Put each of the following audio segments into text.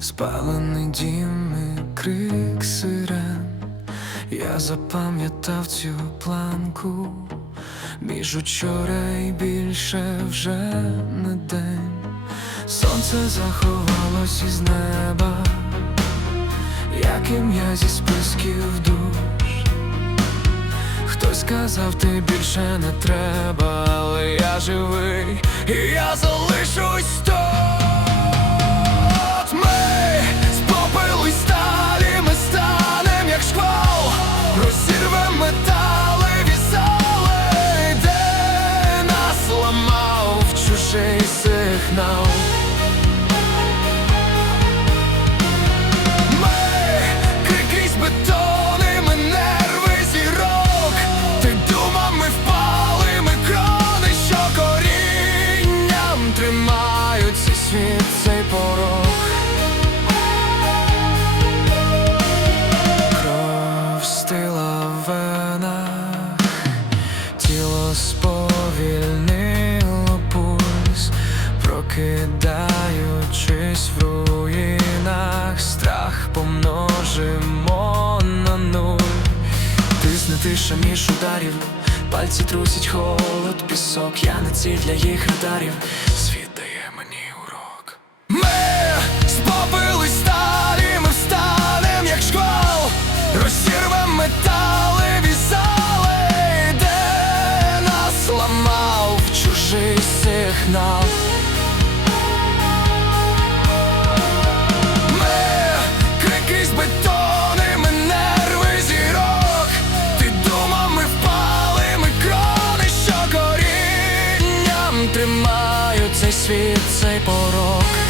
Спалений дім і крик сирен, я запам'ятав цю планку, між учора і більше вже не день. Сонце заховалось із неба, як ім'я зі списків душ. Хтось сказав, ти більше не треба, але я живий, і я залишусь тіло сповільнило пульс, прокидаючись в руїнах, страх помножимо на нуль. Тисне тиша між ударів, пальці трусять холод, пісок, я не ціль для їх радарів. Світ сигнал. Ми крики з бетони, ми нерви зірок, ти думами впали, ми крони, що корінням тримають цей світ, цей порок.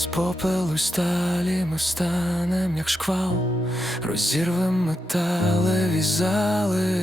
З попелу сталі ми станем, як шквал, розірвем металеві візали,